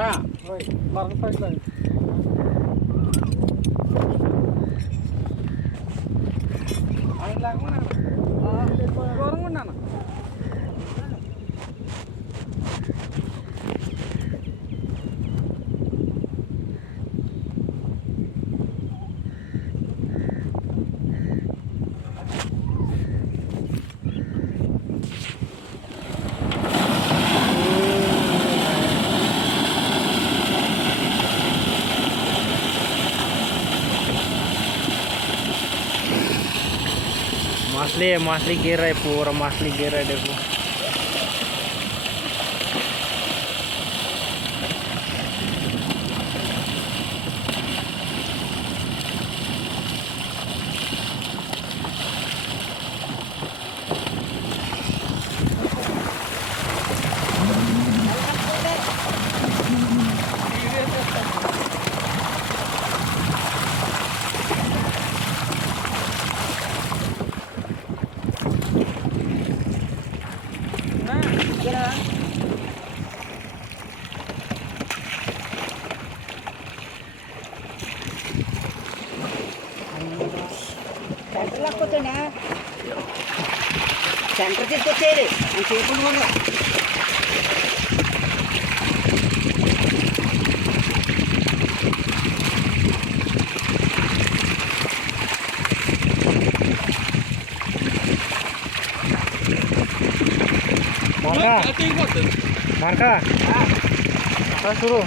Barang side lang. Ang lang mo na. Barang mo na na. मछली गिर रहा है, पूरा मछली गिर रहा है देखो। సెంటర్ తీసుకొచ్చేది అని చేపలు కూడా Marka, Marka, suruh,